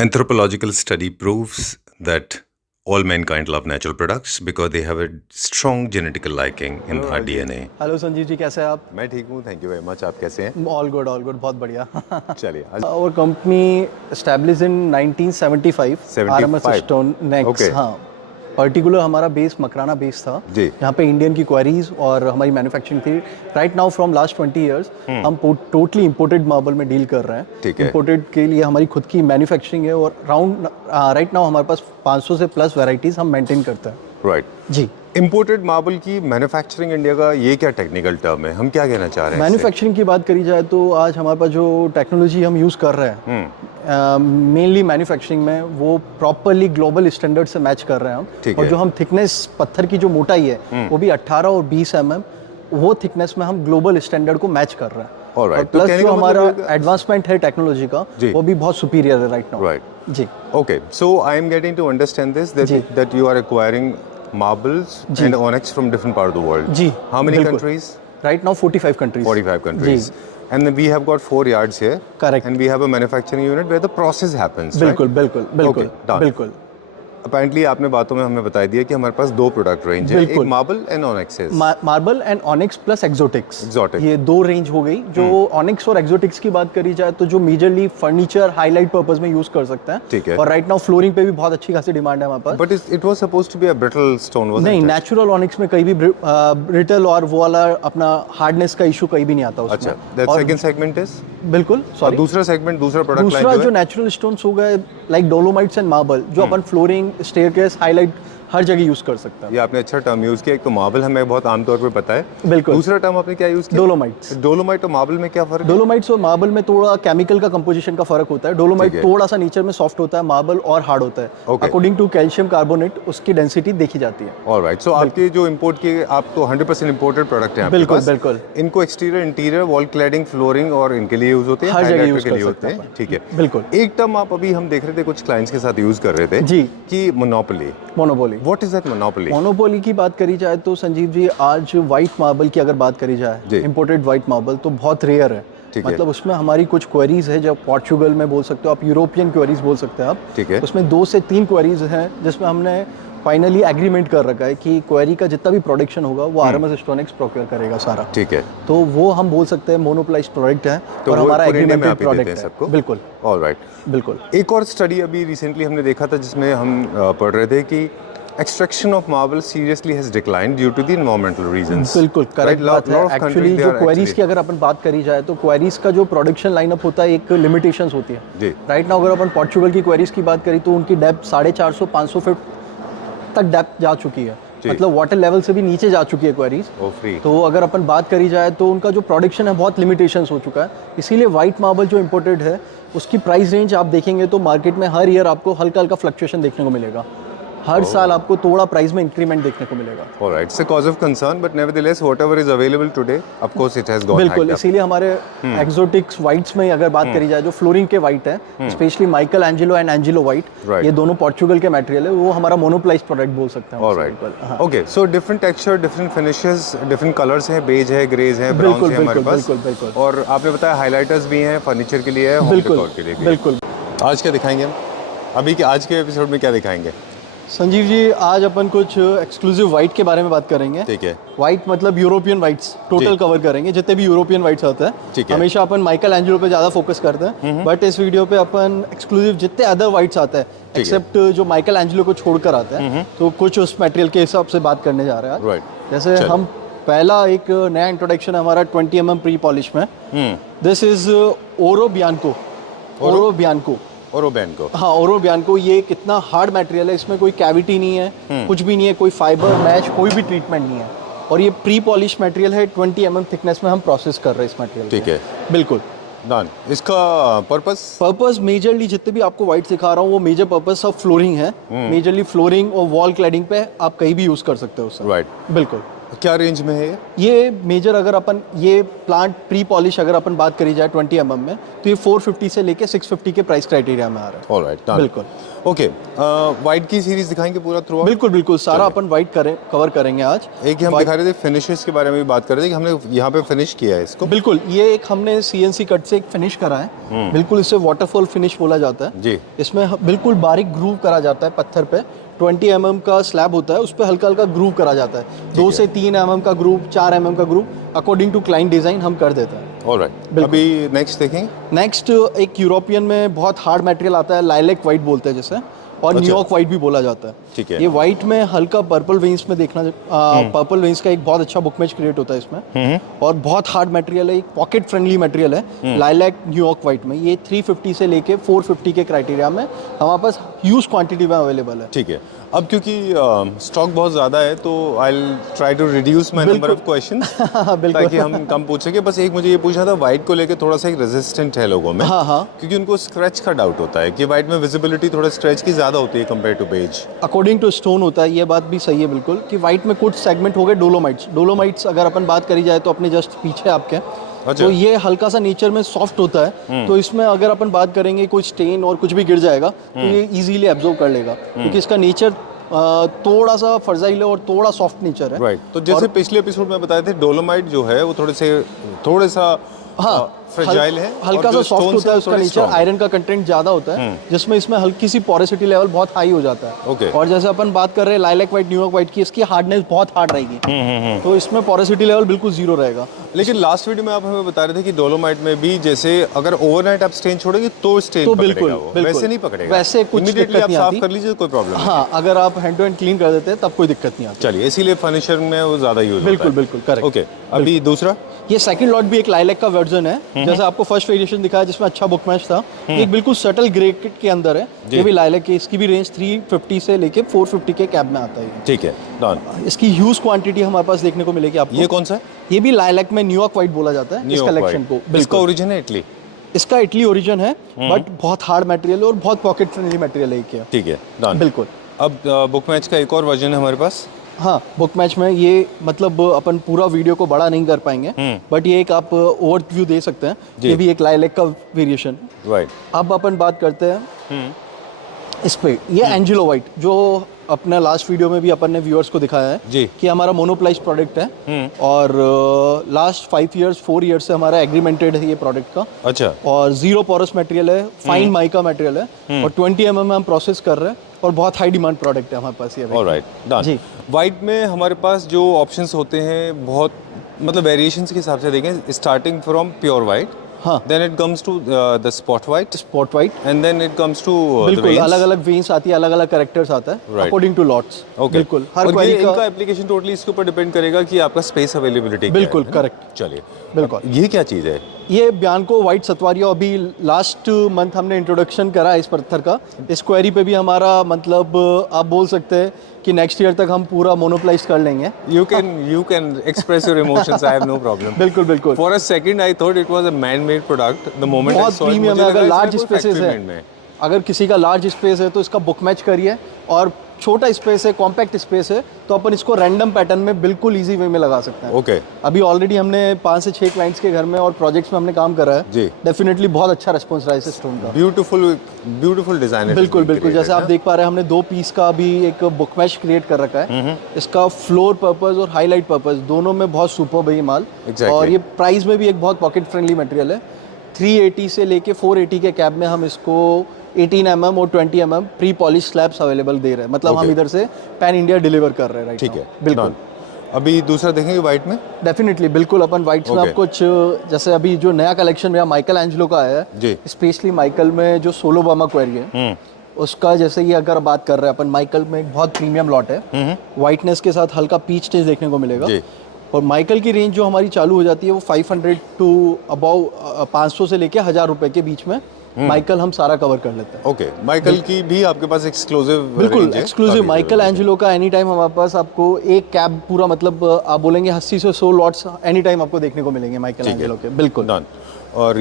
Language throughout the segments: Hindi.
Anthropological study proves that all mankind love natural products because they have a strong genetical liking in our DNA. Hello Sanjeev ji, कैसे हैं आप? मैं ठीक हूँ, थैंक यू वेरी मच। आप कैसे हैं? ऑल गुड, बहुत बढ़िया। चलिए आज Our company established in 1975 RMS Stone Next। Okay. हाँ, पर्टिकुलर हमारा बेस मकराना बेस था जी। यहाँ पे इंडियन की क्वेरीज और हमारी मैन्युफैक्चरिंग थी। Right now from last 20 years हम टोटली इंपोर्टेड मार्बल में डील कर रहे हैं। ठीक है। इंपोर्टेड के लिए हमारी खुद की मैन्युफैक्चरिंग है और राइट नाउ हमारे पास 500 से प्लस वेराइटीज हम मेंटेन करते हैं। राइट। जी। इम्पोर्टेड मार्बल की मैन्युफैक्चरिंग इंडिया का ये क्या टेक्निकल टर्म है, हम क्या कहना चाह रहे हैं? मैन्युफैक्चरिंग की बात करी जाए तो आज हमारे पास जो टेक्नोलॉजी हम यूज़ कर रहे हैं मेनली मैन्युफैक्चरिंग में वो प्रॉपरली ग्लोबल स्टैंडर्ड से मैच कर रहे हैं हम। और जो हम थिकनेस पत्थर की जो मोटाई है वो भी 18 और 20 mm वो थिकनेस में हम ग्लोबल स्टैंडर्ड को मैच कर रहे हैं। Alright, और तो प्लस कहने जो का हमारा मतलब एडवांसमेंट है टेक्नोलॉजी का वो भी बहुत सुपीरियर है राइट नाउ। राइट। जी। Okay, so I am getting to understand this that you are acquiring marbles and onyx from different part of the world. जी। How many बिल्कुल। countries? Right now 45 countries. 45 countries. And then we have got 4 yards here. Correct. And we have a manufacturing unit where the process happens. बिल्कुल right? बिल्कुल बिल्कुल Okay, done. बिल्कुल। अपेरेंटली आपने बातों में हमें बता दिया कि हमारे पास 2 प्रोडक्ट रेंज है, एक मार्बल एंड ऑनिक्स है। Marble and onyx plus exotics. Exotic ये 2 रेंज हो गई। जो ऑनिक्स और एक्सोटिक्स की बात करी जाए तो जो मेजरली फर्नीचर हाईलाइट पर्पस में यूज कर सकते हैं। ठीक है। और राइट नाउ फ्लोरिंग पे भी बहुत अच्छी खासी डिमांड है हमारे पास। But it was supposed to be a brittle stone, was नहीं, नेचुरल ऑनिक्स में कहीं भी ब्रिटल और वो वाला अपना हार्डनेस का इशू कहीं भी नहीं आता उसमें। अच्छा, दैट सेकंड सेगमेंट इज बिल्कुल सॉरी दूसरा सेगमेंट, दूसरा प्रोडक्ट लाइन दूसरा जो नेचुरल स्टोन्स हो गए लाइक डोलोमाइट्स एंड मार्बल जो अपन फ्लोरिंग स्टेयरकेस हाईलाइट हर जगह यूज कर सकते हैं। ये आपने अच्छा टर्म यूज किया। एक तो मार्बल हमें बहुत आमतौर पे पता है, बिल्कुल। दूसरा टर्म आपने क्या यूज किया? डोलोमाइट्स। डोलोमाइट और मार्बल में क्या फर्क है? डोलोमाइट्स और मार्बल में थोड़ा केमिकल का कंपोजिशन का फर्क होता है। डोलोमाइट थोड़ा सा नेचर में सॉफ्ट होता है, मार्बल और हार्ड होता है। अकॉर्डिंग टू कैल्शियम कार्बोनेट उसकी डेंसिटी देखी जाती है। ऑलराइट, सो आपके जो इंपोर्ट के आप तो 100% इंपोर्टेड प्रोडक्ट हैं आपके पास। बिल्कुल। इनको exterior, interior, wall cladding, flooring और इनके लिए यूज होते हैं, हर जगह यूज के लिए कर होते हैं। ठीक है, बिल्कुल। एक टर्म आप अभी हम देख रहे थे कुछ क्लाइंट्स के साथ यूज कर रहे थे जी कि monopoly. Monopoly. What is that monopoly? Monopoly की बात करी जाए तो संजीव जी आज व्हाइट मार्बल की अगर बात करी जाए, इंपोर्टेड व्हाइट मार्बल तो बहुत रेयर है। मतलब उसमें हमारी कुछ क्वेरीज है जो पोर्चुगल में बोल सकते हो आप, यूरोपियन क्वेरीज बोल सकते हैं आप। ठीक है। उसमें 2 से 3 क्वेरीज हैं जिसमें हमने फाइनली एग्रीमेंट कर रखा है कि क्वेरी का जितना भी प्रोडक्शन होगा वो आरएमएस स्टोनिक्स प्रोक्योर करेगा सारा। ठीक है। तो वो हम बोल सकते हैं मोनोपोलाइज्ड प्रोडक्ट है तो और हमारा एग्रीमेंटेड प्रोडक्ट है सबको। बिल्कुल। ऑलराइट, बिल्कुल। एक और स्टडी अभी रिसेंटली हमने देखा था जिसमें हम पढ़ रहे थे कि extraction of marble seriously has declined due to the environmental reasons. बिल्कुल करेक्ट बात है। एक्चुअली जो क्वेरीज की अगर अपन बात करी जाए तो क्वेरीज का जो प्रोडक्शन लाइनअप होता है एक लिमिटेशंस होती है जी। राइट नाउ अगर अपन पोर्चुगल की क्वेरीज की बात करी तो उनकी डेप्थ 450-500 फीट तक डेप्थ जा चुकी है। मतलब वाटर लेवल से भी नीचे जा चुकी है क्वेरीज। तो अगर अपन बात करी जाए तो उनका जो प्रोडक्शन है बहुत लिमिटेशंस हो चुका है। इसीलिए व्हाइट मार्बल जो इम्पोर्टेड है उसकी प्राइस रेंज आप देखेंगे तो मार्केट में हर ईयर आपको हल्का हल्का फ्लक्चुएशन देखने को मिलेगा। हर साल आपको थोड़ा प्राइस में इंक्रीमेंट देखने को मिलेगा। Alright, it's a cause of concern but nevertheless whatever is available today of course it has got बिल्कुल। इसीलिए हमारे एक्सोटिक्स व्हाइट्स में अगर बात करी जाए जो फ्लोरिंग के व्हाइट है specially Michael Angelo and Angelo white, ये दोनों पोर्चुगल के मटेरियल है, वो हमारा मोनोपोलाइज्ड प्रोडक्ट बोल सकते हैं। Alright, okay, so different texture, different finishes, different colours हैं, बेज है, ग्रेज है, ब्राउन है हमारे पास। बिल्कुल। और आपने बताया हाइलाइटर्स भी हैं, फर्नीचर के लिए है, होम डेकोर के लिए भी। बिल्कुल। आज क्या दिखाएंगे हम? अभी के आज के एपिसोड में क्या दिखाएंगे संजीव जी? आज अपन कुछ एक्सक्लूसिव व्हाइट के बारे में बात करेंगे। ठीक है। व्हाइट मतलब यूरोपियन व्हाइट्स टोटल कवर करेंगे, जितने भी यूरोपियन व्हाइट्स आते हैं। ठीक है। हमेशा अपन माइकल एंजेलो पे ज़्यादा फोकस करते हैं बट इस वीडियो पे अपन एक्सक्लूसिव जितने अदर व्हाइट्स आते हैं एक्सेप्ट जो माइकल एंजेलो को छोड़कर आते हैं तो कुछ उस मटेरियल के हिसाब से बात करने जा रहे हैं। राइट। जैसे हम पहला एक नया इंट्रोडक्शन है हमारा 20 mm प्री पॉलिश में। दिस इज ओरो बियानको। ओरो बियानको। ओरोबियानको। हाँ, ओरोबियानको। ये कितना हार्ड मटेरियल है, इसमें कोई कैविटी नहीं है, कुछ भी नहीं है, कोई फाइबर मैच कोई भी ट्रीटमेंट नहीं है और ये प्री पॉलिश मटेरियल है। 20 mm थिकनेस में हम प्रोसेस कर रहे हैं इस मटेरियल। ठीक है, बिल्कुल डन। इसका पर्पस मेजरली जितने भी आपको व्हाइट सिखा रहा हूँ वो मेजर पर्पस सब फ्लोरिंग है। मेजरली फ्लोरिंग और वॉल क्लैडिंग पे आप कहीं भी यूज कर सकते हो सर। राइट। बिल्कुल। क्या रेंज में है ये मेजर अगर अपन ये प्लांट प्री पॉलिश अगर अपन बात करी जाए 20 mm में, तो ये 450 से लेके 650 के प्राइस क्राइटेरिया में आ रहा है। ऑलराइट, बिल्कुल। ओके, वाइट की सीरीज दिखाएंगे पूरा थ्रू? बिल्कुल बिल्कुल, सारा अपन वाइट कवर करेंगे आज। एक हम दिखा रहे थे फिनिशेस के बारे में भी बात कर रहे थे कि हमने यहाँ पे फिनिश किया है इसको। बिल्कुल, ये एक हमने CNC कट से एक फिनिश करा है। बिल्कुल, इसे वाटरफॉल फिनिश बोला जाता है जी। इसमें बिल्कुल बारीक ग्रूव करा जाता है पत्थर पे। 20 mm का स्लैब होता है, उस पर हल्का हल्का ग्रूव करा जाता है। 2 से 3 mm का ग्रूव, 4 mm का groove, according to client design हम कर देते हैं। ऑलराइट, अभी नेक्स्ट देखेंगे। नेक्स्ट एक यूरोपियन में बहुत हार्ड मटेरियल आता है, लाइलैक वाइट बोलते हैं जिसे, और न्यूयॉर्क वाइट भी बोला जाता है। ठीक है। ये वाइट में हल्का पर्पल वेन्स में देखना, पर्पल वेन्स का एक बहुत अच्छा बुक मैच क्रिएट होता है इसमें, और बहुत हार्ड मटेरियल है, एक पॉकेट फ्रेंडली मटेरियल है लाइलैक न्यूयॉर्क वाइट में। ये 350 से लेके 450 के क्राइटेरिया में हमारे पास ह्यूज क्वांटिटी में अवेलेबल है। ठीक है, अब क्योंकि स्टॉक बहुत ज़्यादा है तो I will try to reduce my number of questions ताकि हम कम पूछ सकें। बस एक मुझे ये पूछना था, वाइट को लेकर थोड़ा सा एक रेजिस्टेंट है लोगों में। हाँ। क्योंकि उनको स्क्रैच का डाउट होता है कि वाइट में विजिबिलिटी थोड़ा स्क्रैच की ज़्यादा होती है compare to beige. According to stone होता है, ये बात भी सही है बिल्कुल, कि वाइट में कुछ सेगमेंट हो गए डोलोमाइट्स अगर अपन बात करी जाए तो अपने जस्ट पीछे आपके, अच्छा। तो ये हल्का सा नेचर में सॉफ्ट होता है, तो इसमें अगर अपन बात करेंगे कोई स्टेन और कुछ भी गिर जाएगा तो ये इजीली एब्जॉर्ब कर लेगा, क्योंकि इसका नेचर थोड़ा सा फर्जाइल है और थोड़ा सॉफ्ट नेचर है। राइट, तो जैसे पिछले एपिसोड में बताए थे, डोलोमाइट जो है वो थोड़े सा फ्रेजाइल है, हल्का सा सॉफ्ट होता है, उसका नेचर आयरन का कंटेंट ज्यादा होता है, जिसमें इसमें हल्की सी पोरोसिटी लेवल बहुत हाई हो जाता है। ओके। और जैसे अपन बात कर रहे हैं लाइलैक वाइट न्यूयॉर्क वाइट की, इसकी हार्डनेस बहुत हार्ड रहेगी, तो इसमें पोरोसिटी लेवल बिल्कुल जीरो रहेगा। लेकिन लास्ट वीडियो में आप हमें बता रहे थे कि डोलोमाइट में भी जैसे अगर ओवरनाइट आप स्टेन छोड़ेंगे तो स्टेन तो पकड़ेगा वो, वैसे नहीं पकड़ेगा, वैसे कुछ इमीडिएटली आप साफ आती। कर लीजिए, कोई प्रॉब्लम नहीं। हाँ, अगर आप हैंड टू हैंड क्लीन कर देते हैं तब कोई दिक्कत नहीं आती। चलिए, इसीलिए फर्नीचर में वो ज्यादा यूज होता है। बिल्कुल करेक्ट। ओके, अभी दूसरा, ये सेकंड लॉट भी एक लाइलैक का वर्जन है, जैसे आपको फर्स्ट वेरिएशन दिखाया जिसमें अच्छा बुक मैच था, एक बिल्कुल सटल ग्रे किट के अंदर है, ये भी लाइलैक की, इसकी भी रेंज 350 से लेके 450 के कैब में आता है। ठीक है, डन। इसकी ह्यूज क्वांटिटी हमारे पास देखने को मिलेगी आपको। ये कौन सा है? ये भी लाइलैक में न्यूयॉर्क वाइट बोला जाता है इस कलेक्शन को। इसका ओरिजिन है इटली? इसका इटली ओरिजिन है, बट बहुत हार्ड मटेरियल और बहुत पॉकेट फ्रेंडली मटेरियल है ये। ठीक है, डन। बिल्कुल। अब बुक मैच का एक और वर्जन है हमारे पास। हाँ, बुक मैच में ये मतलब अपन पूरा वीडियो को बड़ा नहीं कर पाएंगे, बट ये एक आप ओवरव्यू दे सकते हैं। ये भी एक लाइलैक का वेरिएशन। राइट। अब अपन बात करते हैं इस पे, ये एंजेलो वाइट जो अपने लास्ट वीडियो में भी अपन ने व्यूअर्स को दिखाया है जी, कि हमारा मोनोप्लाइज प्रोडक्ट है, और लास्ट 4 ईयर्स से हमारा एग्रीमेंटेड है ये प्रोडक्ट का। अच्छा। और जीरो पोरस मटेरियल है, फाइन माइका मटेरियल है, और 20 mm में हम प्रोसेस कर रहे हैं, और बहुत हाई डिमांड प्रोडक्ट है हमारे पास ये। Alright, done. जी। वाइट में हमारे पास जो ऑप्शंस होते हैं बहुत, मतलब वेरिएशंस के हिसाब से देखें, स्टार्टिंग फ्रॉम प्योर वाइट, हाँ, then it comes to the spot white, and then it comes to बिल्कुल अलग अलग वेन्स आती है, अलग अलग कैरेक्टर्स आता है अकॉर्डिंग टू लॉट्स। बिल्कुल, हर क्वेरी का इनका एप्लीकेशन टोटली इसके ऊपर डिपेंड करेगा कि आपका स्पेस अवेलेबिलिटी। बिल्कुल करेक्ट। चलिए, बिल्कुल। ये क्या चीज़ है? ये बियानको वाइट सतवारिया, अभी लास्ट मंथ हमने इंट्रोडक्शन करा इस पत्थर का। इस क्वेरी पे भी हमारा मतलब आप बोल सकते हैं कि नेक्स्ट ईयर तक हम पूरा मोनोप्लाइज कर लेंगे। You can express your emotions. I have no problem. बिल्कुल बिल्कुल। For a second I thought it was a man-made product. The moment I बहुत saw it, प्रीमियम मुझे है। लगा अगर इसमें लार्ज कोई स्पेसेस factory है, made में। अगर किसी का लार्ज स्पेस है तो इसका बुक मैच करिए, और छोटा स्पेस है, कॉम्पैक्ट स्पेस है, तो अपन इसको रैंडम पैटर्न में बिल्कुल इजी वे में लगा सकते हैं। ओके। अभी ऑलरेडी हमने 5 से 6 क्लाइंट्स के घर में और प्रोजेक्ट्स में हमने काम करा है जी। डेफिनेटली बहुत अच्छा रिस्पॉन्स रहा है इस स्टोन का। Beautiful design. बिल्कुल जैसे आप देख पा रहे हैं, हमने 2 पीस का भी एक बुक मैच क्रिएट कर रखा है। इसका फ्लोर पर्पस और हाईलाइट पर्पस दोनों में बहुत सुपर है ये माल। और ये प्राइस में भी एक बहुत पॉकेट फ्रेंडली मटेरियल है। 380 से लेके 480 के कैब में हम इसको 18 mm और 20 mm pre polish slabs available दे रहे हैं, मतलब हम इधर से पैन इंडिया डिलीवर कर रहे हैं। राइट, ठीक है, बिल्कुल। अभी दूसरा देखेंगे वाइट में। डेफिनेटली, बिल्कुल। अपन वाइट्स में आप कुछ, जैसे अभी जो नया कलेक्शन मेरा माइकल एंजेलो का आया है, स्पेशली माइकल में जो सोलो बामा क्वेरी है उसका, जैसे ये अगर बात कर रहे हैं अपन, माइकल में एक बहुत प्रीमियम लॉट है, व्हाइटनेस के साथ हल्का पीच टेस्ट देखने को मिलेगा। और माइकल की रेंज जो हमारी चालू हो जाती है वो 500 टू अबाउ 500 से लेके 1000 रुपए के बीच में माइकल हम सारा कवर कर लेते हैं। ओके, माइकल की भी आपके पास एक्सक्लूसिव? बिल्कुल एक्सक्लूसिव। माइकल एंजेलो का एनी टाइम हमारे पास आपको एक कैब पूरा, मतलब आप बोलेंगे 80 से 100 लॉट्स एनी टाइम आपको देखने को मिलेंगे माइकल एंजेलो के। बिल्कुल। डन। और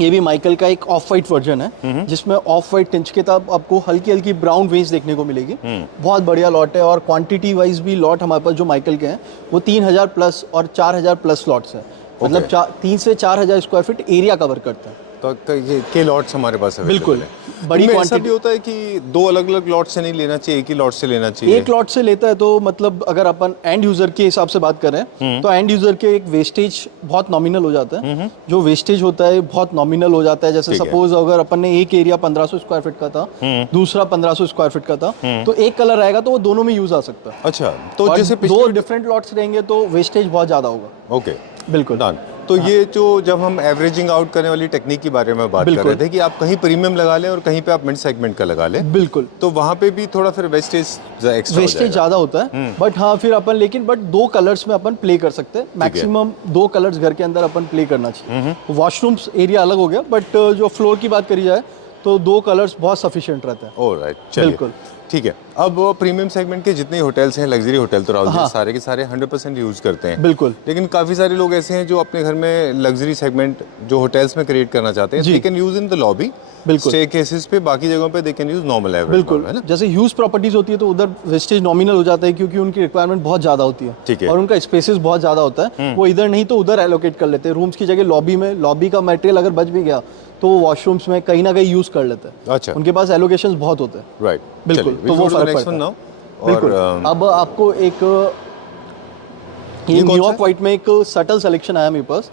ये भी माइकल का एक ऑफ वाइट वर्जन है जिसमें ऑफ वाइट टिंच के तब आपको हल्की हल्की ब्राउन वेज देखने को मिलेगी। बहुत बढ़िया लॉट है और क्वांटिटी वाइज भी लॉट हमारे पास जो माइकल के हैं वो 3000 प्लस और 4000 प्लस लॉट्स हैं। मतलब 3 से 4000 स्क्वायर फीट एरिया कवर करते हैं। तो के लॉट्स हमारे पास है बिल्कुल बड़ी ऐसा क्वांटिटी भी होता है कि दो अलग अलग लॉट से नहीं लेना चाहिए, एक ही लॉट से लेना चाहिए? एक लॉट से लेता है तो मतलब अगर अपन एंड यूजर के हिसाब से बात करें तो एंड यूजर के एक वेस्टेज बहुत नॉमिनल हो जाता है। जो वेस्टेज होता है बहुत नॉमिनल हो जाता है। जैसे सपोज अगर अपन ने एक एरिया 1500 स्क्वायर फीट का था, दूसरा 1500 स्क्वायर फीट का था, तो एक कलर रहेगा तो वो दोनों में यूज आ सकता है। अच्छा, तो जैसे दो डिफरेंट लॉट्स रहेंगे तो वेस्टेज बहुत ज्यादा होगा। ओके, बिल्कुल। तो ये जो जब हम एवरेजिंग आउट करने वाली टेक्निक के बारे में बात कर रहे थे कि आप कहीं प्रीमियम लगा लें और कहीं पे आप मिड सेगमेंट का लगा लें, बिल्कुल, तो वहाँ पे भी थोड़ा फिर वेस्टेज ज़्यादा होता है। बट हाँ फिर अपन लेकिन दो कलर्स में अपन प्ले कर सकते हैं। मैक्सिमम 2 कलर्स घर के अंदर अपन प्ले करना चाहिए। वॉशरूम्स एरिया अलग हो गया बट जो फ्लोर की बात करी जाए तो 2 कलर्स बहुत सफिशिएंट रहते हैं। ऑलराइट, चलिए बिल्कुल ठीक है। अब प्रीमियम सेगमेंट के जितने होटल्स हैं, लग्जरी होटल तो राहुल जी सारे के सारे 100% यूज करते हैं। बिल्कुल। लेकिन काफी सारे लोग ऐसे हैं जो अपने घर में लग्जरी सेगमेंट जो होटल्स में क्रिएट करना चाहते हैं, they can use in the lobby, staircases पे, बाकी जगहों पे they can use normal average. बिल्कुल, है ना? जैसे ह्यूज प्रॉपर्टीज होती है तो उधर वेस्टेज नॉमिनल हो जाता है क्योंकि उनकी रिक्वायरमेंट बहुत ज्यादा होती है। ठीक है। और उनका स्पेसेस बहुत ज्यादा होता है। वो इधर नहीं तो उधर एलोकेट कर लेते हैं। रूम्स की जगह लॉबी में, लॉबी का मटेरियल अगर बच भी गया तो वो वॉशरूम्स में कहीं ना कहीं यूज कर लेते हैं। अच्छा, उनके पास एलोकेशंस बहुत होते हैं। राइट, बिल्कुल, तो वो फर्क पड़ता है। बिल्कुल। अब आपको एक ये न्यूयॉर्क व्हाइट में एक सटल सिलेक्शन आया मेरे पास।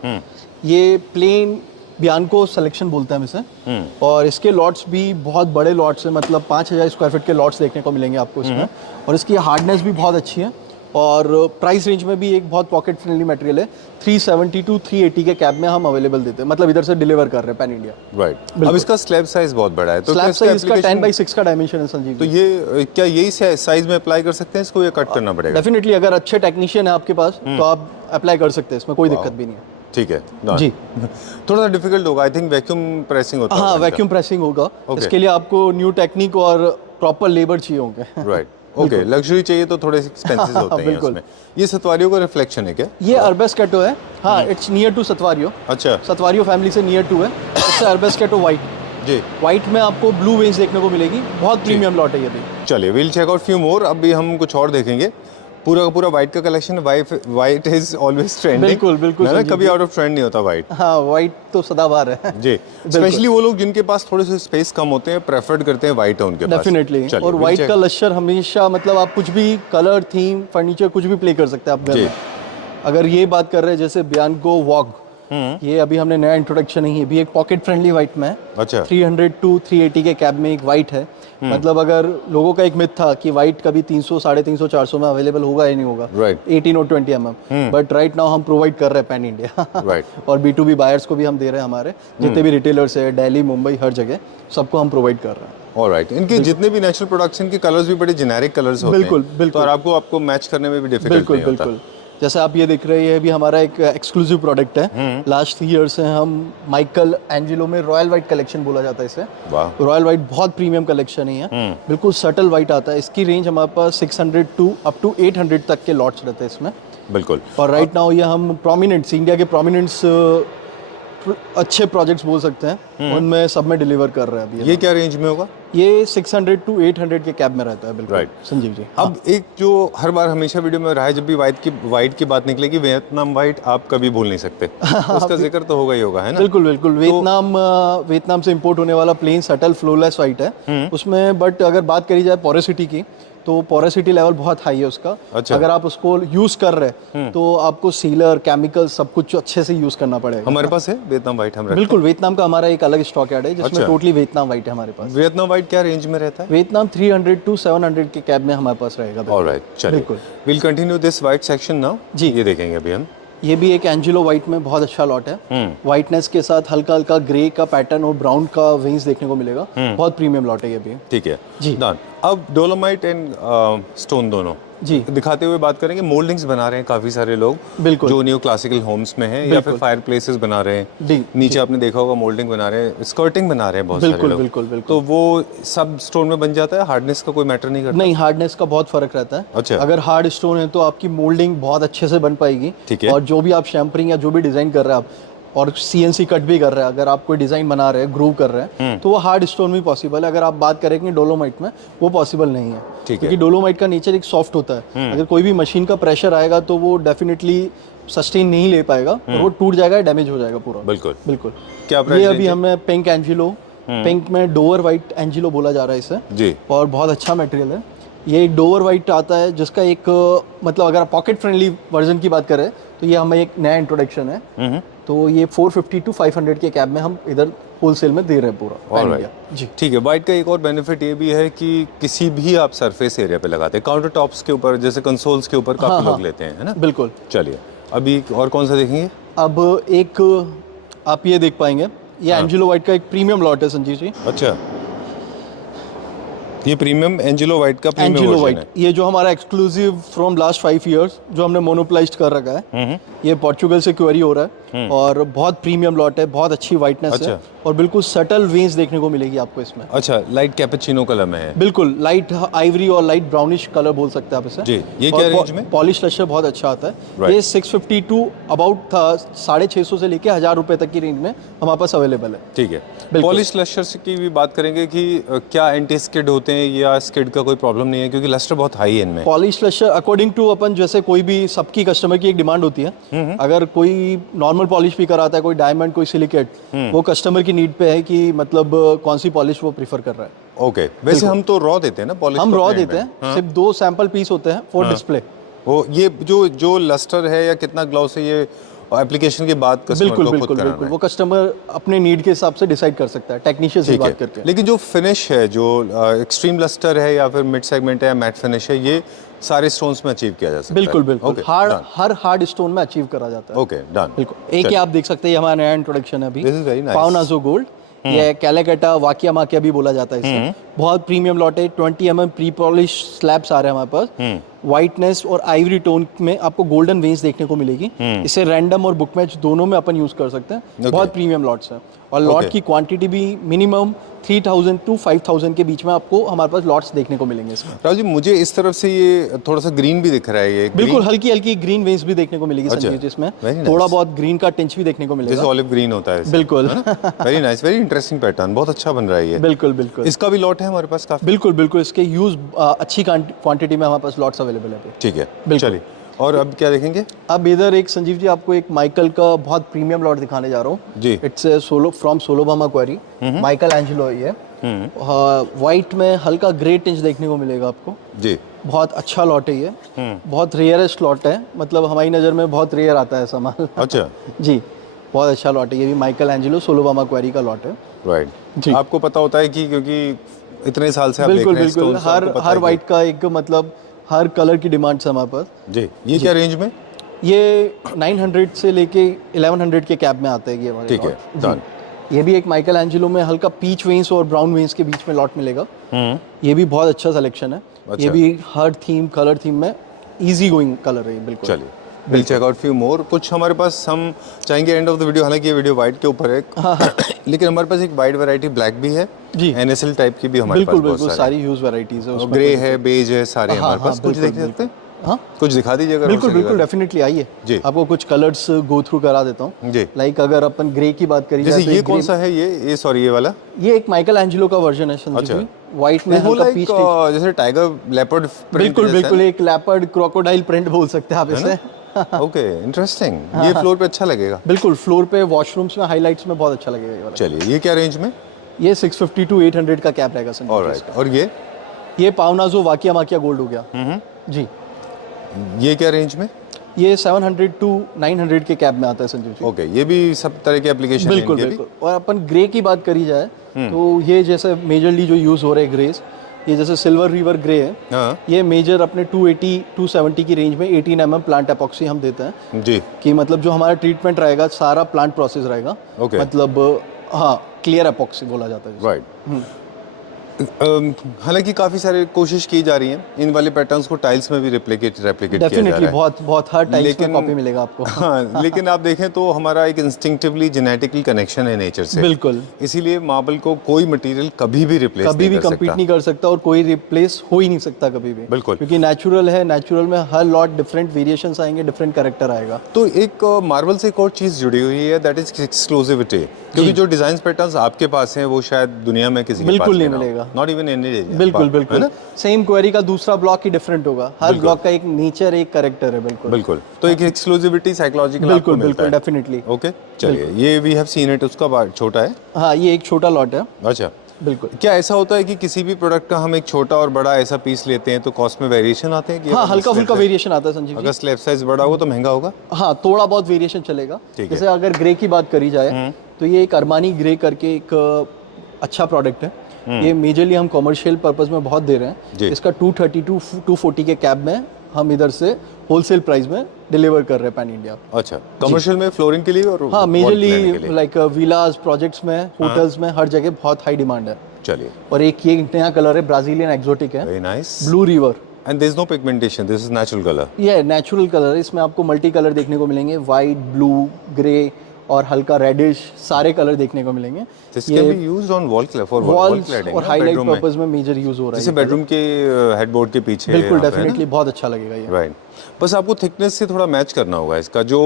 ये प्लेन बियानको सिलेक्शन बोलते हैं इसे। और इसके लॉट्स भी बहुत बड़े लॉट्स हैं, मतलब 5000 स्क्वायर फीट के लॉट्स देखने को मिलेंगे आपको इसमें। और इसकी हार्डनेस भी बहुत अच्छी है और प्राइस रेंज में भी एक बहुत पॉकेट फ्रेंडली मटेरियल है। 370 टू 380 के कैब में हम अवेलेबल देते हैं, मतलब इधर से डिलीवर कर रहे हैं पैन इंडिया। राइट। अब इसका स्लैब साइज बहुत बड़ा है, तो स्लैब साइज इसका 10x6 का डायमेंशन है संजीव। तो ये क्या यही साइज में अप्लाई कर सकते हैं इसको या कट करना पड़ेगा? डेफिनेटली, अगर अच्छे टेक्नीशियन है आपके पास तो आप अप्लाई कर सकते हैं, इसमें कोई दिक्कत भी नहीं है। ठीक है जी। थोड़ा सा डिफिकल्ट होगा, आई थिंक वैक्यूम प्रेसिंग होता है। हाँ, वैक्यूम प्रेसिंग होगा। इसके लिए आपको न्यू टेक्निक और प्रॉपर लेबर चाहिए होंगे। Right, okay. लग्जरी चाहिए तो थोड़े एक्सपेंसेस होते हैं उसमें। ये सतवारियो का रिफ्लेक्शन है क्या? ये अर्बेस्केटो है। हाँ, इट्स नियर टू सतवारियो। अच्छा, सतवारियो फैमिली से नियर टू है। It's arabescato white. जी, व्हाइट में आपको ब्लू वेज देखने को मिलेगी। बहुत प्रीमियम लॉट है ये भी। चलिए, we'll check out few more. अभी हम कुछ और देखेंगे। पूरा का पूरा व्हाइट का collection. White is always trending. बिल्कुल बिल्कुल, कभी आउट ऑफ ट्रेंड नहीं होता व्हाइट। हाँ, व्हाइट तो सदाबहार है जी। स्पेशली वो लोग जिनके पास थोड़े से स्पेस कम होते हैं प्रेफर्ड करते हैं व्हाइट है उनके पास। डेफिनेटली। और व्हाइट का लश्कर हमेशा, मतलब आप कुछ भी कलर, थीम, फर्नीचर कुछ भी प्ले कर सकते हैं आप घर में। अगर ये बात कर रहे हैं जैसे बियानको वॉग, ये अभी हमने नया इंट्रोडक्शन है। ये भी एक पॉकेट फ्रेंडली व्हाइट में है। अच्छा। 300 टू 380 के कैब में एक व्हाइट है। मतलब अगर लोगों का एक मिथ था कि व्हाइट कभी 300, 350, 400 में अवेलेबल होगा या नहीं होगा, 18 और 20 mm, बट राइट नाउ हम प्रोवाइड कर रहे हैं पैन इंडिया। और B2B बायर्स को भी हम दे रहे हैं। हमारे जितने भी रिटेलर्स है दिल्ली, मुंबई, हर जगह सबको हम प्रोवाइड कर रहे हैं। ऑलराइट। इनके जितने भी नेचुरल प्रोडक्शन के कलर्स भी बड़े जेनेरिक कलर्स होते हैं। बिल्कुल बिल्कुल। और आपको मैच करने में भी डिफिकल्ट नहीं होता। बिल्कुल। जैसे आप ये देख रहे हैं, ये भी हमारा एक एक्सक्लूसिव प्रोडक्ट है। लास्ट 3 ईयर से हम माइकल एंजेलो में रॉयल व्हाइट कलेक्शन बोला जाता है इसे। रॉयल व्हाइट बहुत प्रीमियम कलेक्शन है। बिल्कुल सटल व्हाइट आता है। इसकी रेंज हमारे पास 600 टू अप टू 800 तक के लॉट्स रहते हैं इसमें। बिल्कुल। और राइट नाउ ये हम प्रोमिनेंट्स, इंडिया के प्रोमिनेंट्स अच्छे प्रोजेक्ट्स बोल सकते हैं, उनमें सब में डिलीवर कर रहे हैं अभी। ये क्या रेंज में होगा? ये 600 टू 800 के कैब में रहता है। बिल्कुल राइट संजीव जी। अब एक जो हर बार हमेशा वीडियो में रहा है, जब भी व्हाइट की बात निकलेगी, वियतनाम व्हाइट आप कभी भूल नहीं सकते। उसका जिक्र तो होगा ही होगा, है ना? बिल्कुल बिल्कुल। वियतनाम से इंपोर्ट होने वाला प्लेन सटल फ्लोलेस व्हाइट है उसमें। बट अगर बात करी जाए पोरेसिटी की तो पोरेसिटी लेवल बहुत हाई है उसका। अच्छा। अगर आप उसको यूज कर रहे हैं तो आपको सीलर, केमिकल सब कुछ अच्छे से यूज करना पड़ेगा। हमारे पास है वियतनाम व्हाइट। हम बिल्कुल, वियतनाम का हमारा एक अलग स्टॉक यार्ड है जिसमें टोटली वियतनाम व्हाइट है हमारे पास। वियतनाम व्हाइट क्या रेंज में रहता है? वियतनाम 300 टू 700 के कैब में हमारे पास रहेगा। ऑलराइट, चलिए will continue this white section now. जी, ये देखेंगे अभी हम। ये भी एक एंजेलो व्हाइट में बहुत अच्छा लॉट है। व्हाइटनेस के साथ हल्का हल्का ग्रे का पैटर्न और ब्राउन का वेन्स देखने को मिलेगा। बहुत प्रीमियम लॉट है ये भी। ठीक है जी। डन। अब डोलोमाइट एंड स्टोन दोनों जी दिखाते हुए बात करेंगे। मोल्डिंग्स बना रहे हैं काफी सारे लोग, बिल्कुल, जो न्यू क्लासिकल होम्स में हैं या फिर फायर प्लेसेस बना रहे हैं। नीचे आपने देखा होगा मोल्डिंग बना रहे हैं, स्कर्टिंग बना रहे हैं बहुत सारे लोग। बिल्कुल बिल्कुल। तो वो सब स्टोन में बन जाता है? हार्डनेस का कोई मैटर नहीं करता? नहीं, हार्डनेस का बहुत फर्क रहता है। अच्छा। अगर हार्ड स्टोन है तो आपकी मोल्डिंग बहुत अच्छे से बन पाएगी। ठीक है। और जो भी आप शैम्परिंग या जो भी डिजाइन कर रहे हैं आप, और CNC कट भी कर रहा है, अगर आप कोई डिज़ाइन बना रहे हैं, ग्रूव कर रहे हैं, तो वो हार्ड स्टोन भी पॉसिबल है। अगर आप बात करेंगे डोलोमाइट में, वो पॉसिबल नहीं है, क्योंकि डोलोमाइट का नेचर एक सॉफ्ट होता है। अगर कोई भी मशीन का प्रेशर आएगा तो वो डेफिनेटली सस्टेन नहीं ले पाएगा और वो टूट जाएगा, डैमेज हो जाएगा पूरा। बिल्कुल बिल्कुल। क्या ये अभी हमें पिंक एंजिलो, पिंक में डोवर वाइट एंजिलो बोला जा रहा है इसे जी, और बहुत अच्छा मटेरियल है। ये एक डोवर वाइट आता है जिसका एक मतलब अगर आप पॉकेट फ्रेंडली वर्जन की बात करें तो ये हमें एक नया इंट्रोडक्शन है। तो ये 450 टू 500 के कैब में हम इधर होलसेल में दे रहे हैं पूरा पैन इंडिया। जी ठीक है। वाइट का एक और बेनिफिट ये भी है कि किसी भी आप सरफेस एरिया पे लगाते हैं, काउंटर टॉप्स के ऊपर, जैसे कंसोल्स के ऊपर काफी लोग लेते हैं, है ना? बिल्कुल। चलिए अभी और कौन सा देखेंगे? अब एक आप ये देख पाएंगे, ये एंजिलो वाइट का एक प्रीमियम लॉट है संजीव जी। अच्छा, ये प्रीमियम एंजिलो वाइट का प्रीमियम एंजिलो वर्जन वाइट, है। ये जो हमारा एक्सक्लूसिव फ्रॉम लास्ट 5 इयर्स जो हमने मोनोप्लाइज्ड कर रखा है, ये पोर्चुगल से क्वेरी हो रहा है और बहुत प्रीमियम लॉट है, बहुत अच्छी वाइटनेस है और बिल्कुल सटल वेन्स देखने को मिलेगी आपको इसमें। अच्छा, लाइट कैपेचिनो कलर में है। बिल्कुल लाइट आइवरी और लाइट ब्राउनिश कलर बोल सकते हैं आप इसे। जी, ये क्या रेंज में? पॉलिश लश्कर बहुत अच्छा आता है। ये 650 टू अबाउट 650 से लेके 1000 रुपए तक की रेंज में हमारे पास अवेलेबल है। ठीक है। पॉलिश लस्टर की भी बात करेंगे कि क्या एंटी स्किड होते हैं या स्किड का कोई प्रॉब्लम नहीं है, क्योंकि लस्टर बहुत हाई है इनमें। पॉलिश लश्कर अकॉर्डिंग टू अपन, जैसे कोई भी सबकी कस्टमर की एक डिमांड होती है, अगर कोई नॉर्मल पॉलिश भी कराता है, कोई डायमंड, कोई सिलिकेट, वो कस्टमर की नीड पे है कि मतलब कौन सी पॉलिश वो प्रीफर कर रहा है। ओके। वैसे हम तो रॉ देते हैं ना पॉलिश? हम रॉ देते हैं, सिर्फ 2 सैंपल पीस होते हैं फॉर डिस्प्ले। वो ये जो लस्टर है या कितना ग्लॉस है, ये एप्लीकेशन के बाद कस्टमर को खुद कराना है। वो कस्टमर अपने नीड के हिसाब से डिसाइड कर सकता है, टेक्नीशियन से बात करके। लेकिन जो फिनिश है, जो एक्सट्रीम लस्टर है या फिर मिड सेगमेंट है या मैट फिनिश है, ये सारे स्टोन्स में अचीव किया जा सकता है। बिल्कुल बिल्कुल। हर हार्ड स्टोन में अचीव करा जाता है। Okay, done. बिल्कुल। एक ही आप देख सकते हैं, ये हमारा नया इंट्रोडक्शन है अभी, this is very nice, Pavonazzo gold. ये कैलाकटा वाकिया माकिया भी बोला जाता है इसे। बहुत प्रीमियम लॉट है, 20 mm प्री पॉलिश स्लैब्स आ रहे हैं हमारे पास। व्हाइटनेस और आइवरी टोन में आपको गोल्डन वेन्स देखने को मिलेगी। इसे रैंडम और बुक मैच दोनों में अपन यूज कर सकते हैं। बहुत प्रीमियम लॉट्स हैं और लॉट की क्वांटिटी भी मिनिमम 3000 टू 5000 के बीच में आपको हमारे पास लॉट्स देखने को मिलेंगे इसमें। राहुल जी, मुझे इस तरफ से ये थोड़ा सा ग्रीन भी दिख रहा है। ये बिल्कुल हल्की हल्की ग्रीन वेन्स भी देखने को मिलेगी संजीव जी इसमें। थोड़ा बहुत ग्रीन का टिंच भी देखने को मिलेगा, जैसे ऑलिव ग्रीन होता है। बिल्कुल। Very nice, very interesting pattern, बहुत अच्छा बन रहा है ये। बिल्कुल बिल्कुल। इसका भी लॉट है हमारे पास काफी? बिल्कुल बिल्कुल। इसके यूज अच्छी क्वांटिटी में हमारे पास लॉट्स अवेलेबल है। ठीक है, चलिए और अब क्या देखेंगे? अब इधर एक संजीव जी आपको एक माइकल का बहुत प्रीमियम लॉट दिखाने जा रहा हूँ जी। इट्स फ्रॉम सोलोबामा क्वेरी, माइकल एंजिलो है ये। वाइट में हल्का ग्रे टिंच देखने को मिलेगा आपको जी। बहुत अच्छा लॉट है ये, बहुत रेयरेस्ट लॉट है, मतलब हमारी नज़र में बहुत रेयर आता है ऐसा माल। अच्छा जी, बहुत अच्छा लॉट है ये भी, माइकल एंजिलो सोलोबामा क्वेरी का लॉट है। राइट। आपको पता होता है कि क्योंकि इतने साल से आप देख रहे हैं बिल्कुल। हर वाइट का एक मतलब हर कलर की डिमांड है हमारे पास। जी। ये क्या रेंज में? ये 900 से लेके 1100 के कैप में आता है ये हमारे। ठीक है, डन। ये भी एक माइकल एंजिलो में हल्का पीच वेन्स और ब्राउन वेन्स के बीच में लॉट मिलेगा। ये भी बहुत अच्छा सिलेक्शन है। अच्छा। ये भी हर थीम, कलर थीम में इजी गोइंग कलर है ये। बिल्कुल। चलिए, will check out few more. कुछ हमारे पास हम चाहेंगे एंड ऑफ द वीडियो, हालांकि ये वीडियो वाइट के ऊपर है, लेकिन हमारे पास एक वाइट वैरायटी ब्लैक भी है जी, NSL टाइप की भी हमारे पास बिल्कुल सारी यूज वैरायटीज है। ग्रे है, बेज है, सारे हमारे पास। कुछ देख सकते हैं? हाँ, कुछ दिखा दीजिएगा। बिल्कुल डेफिनेटली आइए जी, आपको कुछ कलर्स गो थ्रू करा देता हूँ जी। लाइक अगर अपन ग्रे की बात करें, जैसे ये कौन सा है? ये सॉरी, ये वाला ये एक माइकल एंजिलो का वर्जन है। अच्छा, व्हाइट में हल्का पीच, जैसे टाइगर लेपर्ड। बिल्कुल एक लेपर्ड क्रोकोडाइल प्रिंट बोल सकते हैं आप इसे। Okay, interesting. ये फ्लोर पे अच्छा लगेगा? बिल्कुल, फ्लोर पे वॉशरूम्स में हाइलाइट्स में बहुत अच्छा लगेगा। चलिए, ये क्या रेंज में? ये 650 टू 800 का कैप रहेगा सर। ऑलराइट। और ये पावनाजो वाकिया माकिया गोल्ड हो गया जी। ये क्या रेंज में? ये 700 टू 900 के कैप में आता है संजीव जी। ओके, ये भी सब तरह के एप्लीकेशन बिल्कुल। और अपन ग्रे की बात करी जाए तो ये जैसे मेजरली जो यूज हो रहे हैं ग्रेस, ये जैसे सिल्वर रिवर ग्रे है। हाँ। ये मेजर अपने 280 270 की रेंज में 18 mm प्लांट एपॉक्सी हम देते हैं जी, कि मतलब जो हमारा ट्रीटमेंट रहेगा सारा प्लांट प्रोसेस रहेगा। मतलब हाँ, क्लियर एपॉक्सी बोला जाता है। राइट। हालांकि काफ़ी सारे कोशिश की जा रही है इन वाले पैटर्न्स को टाइल्स में भी रेप्लिकेट किया जा डेफिनेटली रहा है। बहुत बहुत हर टाइप में लेकिन कॉपी मिलेगा आपको। हाँ, लेकिन आप देखें तो हमारा एक इंस्टिंक्टिवली जेनेटिकली कनेक्शन है नेचर से, बिल्कुल, इसीलिए मार्बल को कोई मटेरियल कभी भी रिप्लेस कभी भी नहीं कर कम्पीट सकता। नहीं कर सकता और कोई रिप्लेस हो ही नहीं सकता कभी भी। बिल्कुल। क्योंकि नेचुरल है, नेचुरल में हर लॉट डिफरेंट वेरिएशंस आएंगे, डिफरेंट कैरेक्टर आएगा। तो एक मार्बल से एक और चीज़ जुड़ी हुई है, दैट इज एक्सक्लूसिविटी, क्योंकि जो डिजाइन पैटर्न्स आपके पास हैं वो शायद दुनिया में किसी के पास बिल्कुल नहीं मिलेगा। Not even in India. बिल्कुल बिल्कुल, सेम क्वेरी का दूसरा ब्लॉक ही डिफरेंट होगा, हर ब्लॉक का एक नेचर, एक कैरेक्टर है। बिल्कुल बिल्कुल, तो एक एक्सक्लूसिविटी साइकोलॉजिकल बिल्कुल बिल्कुल डेफिनेटली। ओके, चलिए ये वी हैव सीन इट, उसका छोटा है। हाँ, ये एक छोटा लॉट है। अच्छा, बिल्कुल। क्या ऐसा होता है कि किसी भी प्रोडक्ट का हम एक छोटा और बड़ा ऐसा पीस लेते हैं तो कॉस्ट में वेरिएशन आते हैं कि हाँ, हल्का फुल्का वेरिएशन आता है संजीव जी। अगर स्लैब साइज बड़ा होगा तो महंगा होगा? हाँ, थोड़ा बहुत वेरिएशन चलेगा। जैसे अगर ग्रे की बात करी जाए तो ये एक अरमानी ग्रे करके एक अच्छा प्रोडक्ट है। ये मेजरली हम कमर्शियल पर्पस में बहुत दे रहे हैं। इसका 230 टू 240 के कैब में हम इधर से होलसेल प्राइस में डिलीवर कर रहे हैं पैन इंडिया। अच्छा, कमर्शियल में फ्लोरिंग के लिए और हाँ, मेजरली लाइक विलास प्रोजेक्ट्स में, होटल्स में, हर जगह बहुत हाई डिमांड है। चलिए, और एक ये नया कलर है, ब्राजीलियन एक्सोटिक है, very nice, blue river. And there is no pigmentation, this is natural colour. ये नेचुरल कलर है, इसमें आपको मल्टी कलर देखने को मिलेंगे, वाइट, ब्लू, ग्रे और हल्का रेडिश, सारे कलर देखने को मिलेंगे। This can be used on wall for wall cladding और हाईलाइट पर्पस में मेजर यूज हो रहा है, जैसे बेडरूम के हेडबोर्ड के पीछे। बिल्कुल, डेफिनेटली बहुत अच्छा लगेगा ये। राइट, बस आपको थिकनेस से थोड़ा मैच करना होगा, इसका जो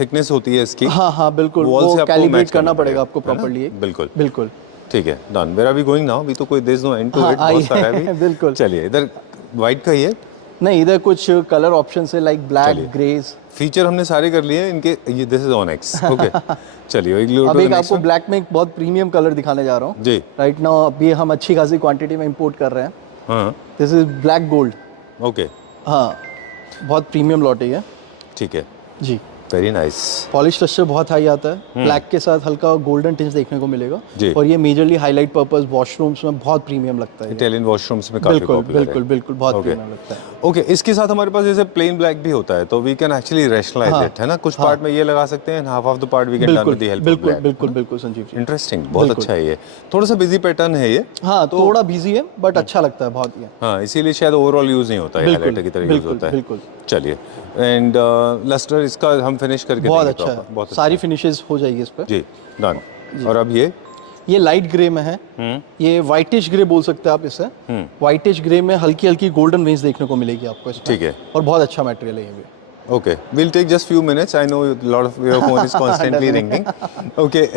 थिकनेस होती है इसकी। हाँ हाँ बिल्कुल, वो कैलिब्रेट करना पड़ेगा आपको प्रॉपर्ली। बिल्कुल बिल्कुल, ठीक है, done. Where are we going now? अभी तो कोई there is no end to it, बहुत सारा है अभी। बिल्कुल, चलिए, इधर वाइट का ही है? नहीं, इधर कुछ कलर ऑप्शंस है लाइक ब्लैक, ग्रेज। फीचर हमने सारे कर लिए इनके, ये this is on x. Okay, चलिए अब एक आपको ब्लैक में एक बहुत प्रीमियम कलर दिखाने जा रहा हूँ जी। राइट नाउ अभी हम अच्छी खासी क्वांटिटी में इंपोर्ट कर रहे हैं। हाँ, this is black gold. Okay, हाँ, बहुत प्रीमियम लॉट है ये। ठीक है जी, वेरी नाइस। पॉलिश टेक्सचर बहुत हाई आता है, ब्लैक के साथ हल्का गोल्डन टिंच देखने को मिलेगा। जी। और ये मेजरली हाईलाइट पर्पस वॉशरूम्स में बहुत प्रीमियम लगता है। इटालियन वॉशरूम्स में काफी बिल्कुल पॉपुलर है। बिल्कुल बिल्कुल, बहुत प्रीमियम लगता है। ओके, इसके साथ हमारे पास जैसे प्लेन ब्लैक भी होता है तो we can actually rationalise it, है ना? कुछ पार्ट में ये लगा सकते हैं, half of the part we can done with the help of बिल्कुल ब्लैक। बिल्कुल बिल्कुल संजीव जी, इंटरेस्टिंग, बहुत अच्छा है ये। थोड़ा सा बिजी पैटर्न है ये। हाँ, थोड़ा बिजी है बट अच्छा लगता है बहुत ये। हाँ, इसीलिए शायद ओवरऑल यूज नहीं होता है, हाइलाइटर की तरह यूज होता है। बिल्कुल। चलिए, एंड लस्टर इसका हम फिनिश करके बहुत देंगे अच्छा proper, है, बहुत अच्छा। सारी फिनिशेस हो जाएगी इस पर। जी, डन। और अब ये लाइट ग्रे में है, ये वाइटिश ग्रे बोल सकते हैं आप इसे। वाइटिश ग्रे में हल्की हल्की गोल्डन वेन्स देखने को मिलेगी आपको इसमें। ठीक है, और बहुत अच्छा मटेरियल है ये भी। okay, we'll take just few minutes. I know a lot of your phone is constantly ringing. Okay,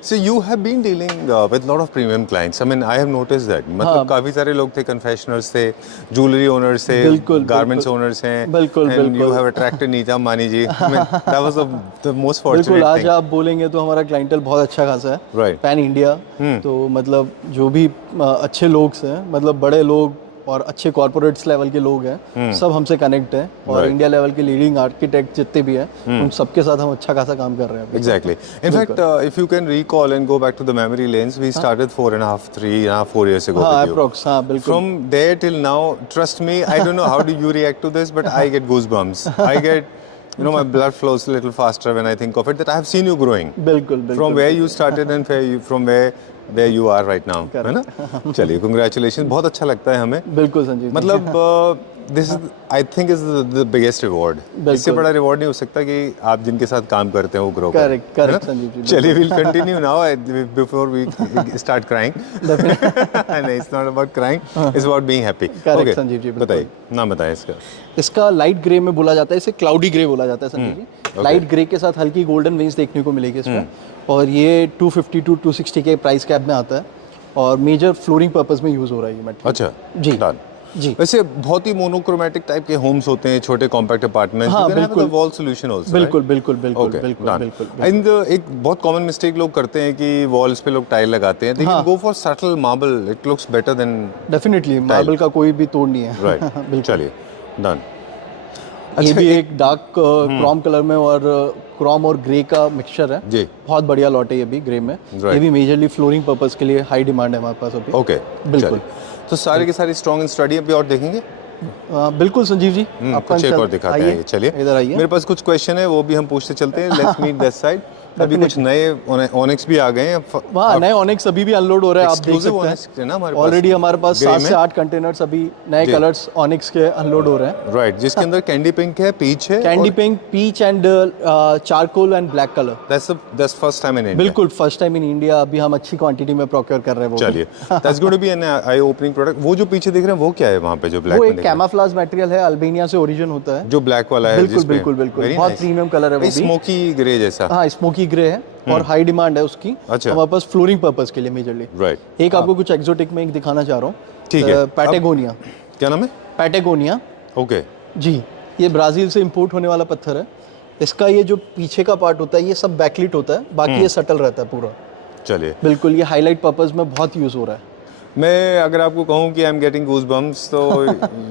so you have been dealing with lot of premium clients. I mean, I have noticed that. मतलब काफी सारे लोग थे, confectioners थे, jewelry owners थे, garments owners हैं, and you have attracted Nita मानी जी. I mean, that was the most fortunate बिल्कुल, आज thing. आप बोलेंगे तो हमारा क्लाइंटल बहुत अच्छा खासा है, Right. Pan India. तो मतलब जो भी अच्छे लोग हैं, मतलब बड़े लोग और अच्छे कॉर्पोरेट्स लेवल के लोग हैं, सब हमसे कनेक्ट हैं। और इंडिया लेवल के लीडिंग आर्किटेक्ट जितने भी हैं, उन सबके साथ हम अच्छा खासा काम कर रहे हैं। Exactly. In fact, if you can recall and go back to the memory lanes, we started 4 years ago हाँ, with you. approx, हाँ बिल्कुल। From there till now, trust me, I don't know how do you react to this, but I get goosebumps. I get, you know, my blood flows a little faster when I think of it, that I have seen you growing. बिल्कुल बिल्कुल। From where you started and from where you are right now, है ना? चलिए, congratulations, बहुत अच्छा लगता है हमें। बिल्कुल संजीव जी। मतलब this is, I think, is the biggest reward. इससे बड़ा रिवॉर्ड नहीं हो सकता कि आप जिनके साथ काम करते हैं वो ग्रो करें। करेक्ट संजीव जी। चलिए, we'll continue now before we start crying. नहीं, it's not about crying, it's about being happy. Correct Sanjeev ji. बताइए, नाम बताएं इसका। इसका लाइट ग्रे में बोला जाता है, इसे क्लाउडी ग्रे बोला जाता है संजीव जी। लाइट ग्रे के साथ हल्की गोल्डन वेन्स देखने को मिलेगी इसमें। और ये 250 टू 260 के प्राइस कैप में आता है और मेजर फ्लोरिंग पर्पस में यूज हो रहा है ये मटेरियल। अच्छा जी, डन। जी। वैसे बहुत ही मोनोक्रोमैटिक टाइप के होम्स होते हैं, छोटे कॉम्पैक्ट अपार्टमेंट्स। हाँ, बिल्कुल। Wall solution also. बिल्कुल बिल्कुल बिल्कुल Okay, बिल्कुल done. बिल्कुल। And एक बहुत कॉमन मिस्टेक लोग करते हैं कि वॉल्स पे लोग टाइल लगाते हैं। They can go for subtle marble. It looks better than definitely marble का कोई भी तोड़ नहीं है। right. बिल्कुल। चलिए, डन। ये भी एक डार्क क्रोम कलर में और क्रोम और ग्रे का मिक्सचर है जी। बहुत बढ़िया लॉट है ये भी ग्रे में। ये भी मेजरली फ्लोरिंग पर्पस के लिए हाई डिमांड है हमारे पास अभी। ओके, बिल्कुल। तो सारे के सारे स्ट्रॉन्ग एंड स्टडी अभी और देखेंगे। बिल्कुल संजीव जी, कुछ एक और दिखाते हैं। चलिए, इधर आइए। मेरे पास कुछ क्वेश्चन है, वो भी हम पूछते चलते हैं। Let's meet this side. अभी कुछ नए ऑनिक्स भी आ गए हैं हाँ, नए ऑनिक्स अभी भी अनलोड हो रहे हैं, आप देख Exclusive सकते Onyx है ना हमारे हैं। पास? ऑलरेडी हमारे पास Grey 7 से में? 8 कंटेनर्स अभी नए कलर्स ऑनिक्स के अनलोड हो रहे हैं। राइट, जिसके अंदर कैंडी पिंक है, पीच है, candy pink, peach and charcoal and black colour. That's first time in India. बिल्कुल फर्स्ट टाइम इन इंडिया, अभी हम अच्छी क्वांटिटी में प्रोक्योर कर रहे हैं वो भी। चलिए, that's going to be an eye opening product. वो जो पीछे दिख रहे हैं वो क्या है वहाँ पे जो ब्लैक वो में एक दिख रहा है? कैमोफ्लेज मटेरियल है, अल्बेनिया से ओरिजिन होता है। जो ब्लैक वाला है बिल्कुल जिसमें बिल्कुल बिल्कुल, Very बहुत nice. प्रीमियम कलर है वो भी। स्मोकी ग्रे जैसा। हाँ, स्मोकी ग्रे है और हाई डिमांड है उसकी। अच्छा। हमारे पास फ्लोरिंग पर्पस के लिए मेजरली। राइट, एक आपको कुछ एक्सोटिक में एक दिखाना चाह रहा हूँ। ठीक है। पैटागोनिया। क्या नाम है? पैटागोनिया ओके, जी, ये ब्राज़ील से इंपोर्ट होने वाला पत्थर है। इसका ये जो पीछे का पार्ट होता है ये सब बैकलिट होता है, बाकी ये सटल रहता है पूरा। चलिए। बिल्कुल, ये हाईलाइट पर्पस में बहुत यूज़ हो रहा है। मैं अगर आपको कहूँ कि I am getting goose bumps तो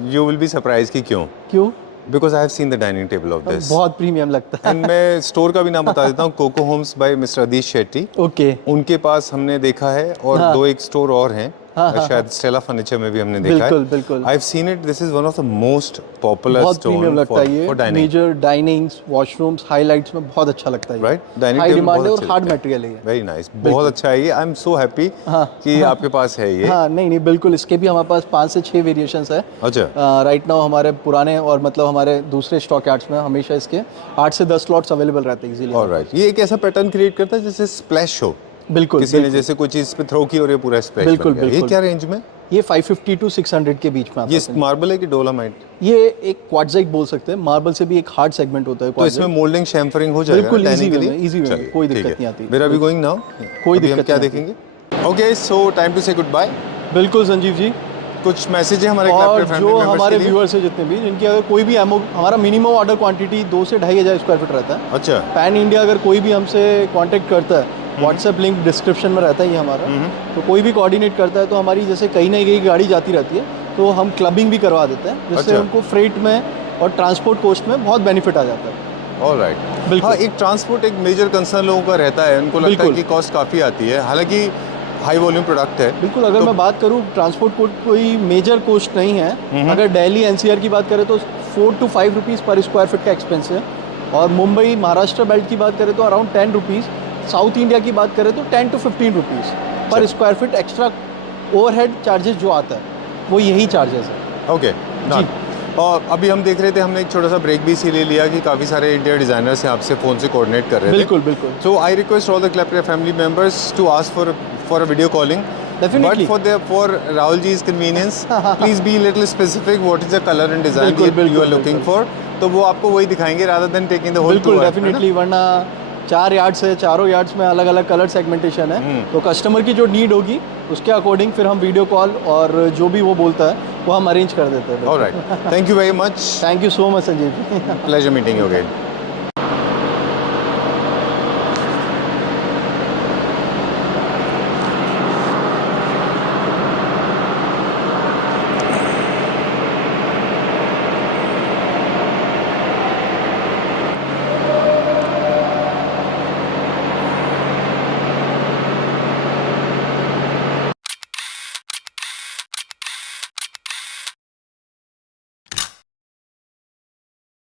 यू विल बी सरप्राइज कि क्यों? क्यों? Because I have seen the dining table of this. बहुत प्रीमियम लगता है। एंड मैं स्टोर का भी नाम बता देता हूँ, coco homes by mister Adish Shetty. Okay, उनके पास हमने देखा है और दो एक स्टोर और हैं, शायद स्टेला फर्नीचर में भी हमने देखा है। बिल्कुल बिल्कुल, I have seen it, this is one of the most popular बहुत प्रीमियम स्टोर लगता है फॉर ये। Dining. Major dinings, washrooms, highlights में बहुत अच्छा लगता है ये। Right, dining high table demand है बहुत और अच्छे हार्ड लगते हैं। मटेरियल है ये। वेरी नाइस, बहुत अच्छा है ये। आई एम सो हैप्पी कि आपके पास है ये। हाँ, नहीं नहीं बिल्कुल, इसके भी हमारे पास 5 से 6 वेरिएशंस है। अच्छा, राइट नाउ हमारे पुराने और मतलब हमारे दूसरे स्टॉक यार्ड्स में हमेशा इसके 8 से 10 स्लॉट्स अवेलेबल रहते हैं इजीली। ऑलराइट, ये एक ऐसा पैटर्न क्रिएट करता है जैसे स्प्लैश हो, बिल्कुल किसी ने जैसे कोई चीज पे थ्रो की और ये पूरा स्प्लैश बन बिल्कुल, गया। ये बिल्कुल। क्या रेंज में? ये 550 टू 600 के बीच में आता ये है। मार्बल है कि डोलामाइट? ये एक क्वार्टजाइट बोल सकते हैं, मार्बल से भी एक हार्ड सेगमेंट होता है तो क्वार्टजाइट। इसमें मोल्डिंग शैम्फरिंग हो जाएगा बिल्कुल, डाइनिंग के easy लिए? way में, easy way में, चलिए, कोई ठीक दिक्कत है। नहीं आती। Where are we going now? कोई अभी हम दिक्कत क्या नहीं देखेंगे? ओके, सो टाइम टू से गुड बाय। बिल्कुल संजीव जी। कुछ मैसेज है हमारे और क्लब के फैमिली जो मेंबर्स हमारे के लिए? व्यूअर्स है जितने भी, जिनकी अगर कोई भी एमओ, हमारा मिनिमम ऑर्डर क्वांटिटी 2 से 2,500 स्क्वायर फीट रहता है। अच्छा, पैन इंडिया अगर कोई भी हमसे कांटेक्ट करता है, व्हाट्सएप लिंक डिस्क्रिप्शन में रहता है ये हमारा, तो कोई भी कोऑर्डिनेट करता है तो हमारी जैसे कहीं ना कहीं गाड़ी जाती रहती है तो हम क्लबिंग भी करवा देते हैं, जिससे अच्छा। उनको फ्रेट में और ट्रांसपोर्ट कॉस्ट में बहुत बेनिफिट आ जाता है। ऑलराइट। बिल्कुल। हाँ, एक ट्रांसपोर्ट एक मेजर कंसर्न लोगों का रहता है, उनको लगता है बिल्कुल। कि कॉस्ट काफ़ी आती है, हालांकि हाई वॉल्यूम प्रोडक्ट है। बिल्कुल, अगर मैं बात करूँ ट्रांसपोर्ट कोई मेजर कॉस्ट नहीं है। अगर दिल्ली एनसीआर की बात करें तो 4 to 5 रुपीज़ पर स्क्वायर फीट का एक्सपेंस है, और मुंबई महाराष्ट्र बेल्ट की बात करें तो अराउंड 10 रुपीज़, साउथ इंडिया की बात करें तो 10 to 15 रुपीज़ पर square feet extra overhead charges जो आता है वो यही चार्जेस है। ओके, जी। और अभी हम देख रहे थे, हमने एक छोटा सा ब्रेक भी इसीलिए लिया कि काफ़ी सारे इंडिया डिज़ाइनर्स हैं आपसे फ़ोन से कोऑर्डिनेट कर रहे थे। बिल्कुल बिल्कुल, So I request all the Club family members to ask for a video calling. Definitely. But for Rahul ji's convenience, please be little specific. What is the color and design बिल्कुल, you are बिल्कुल, looking for? तो वो आपको वही दिखाएंगे rather than taking the whole बिल्कुल tour. डेफिनेटली, वरना 4 यार्ड्स है, चारों यार्ड्स में अलग अलग कलर सेगमेंटेशन है, तो कस्टमर की जो नीड होगी उसके अकॉर्डिंग फिर हम वीडियो कॉल और जो भी वो बोलता है वो हम अरेंज कर देते हैं। All right. Thank you very much. Thank you so much Sanjeev ji. Pleasure meeting you again.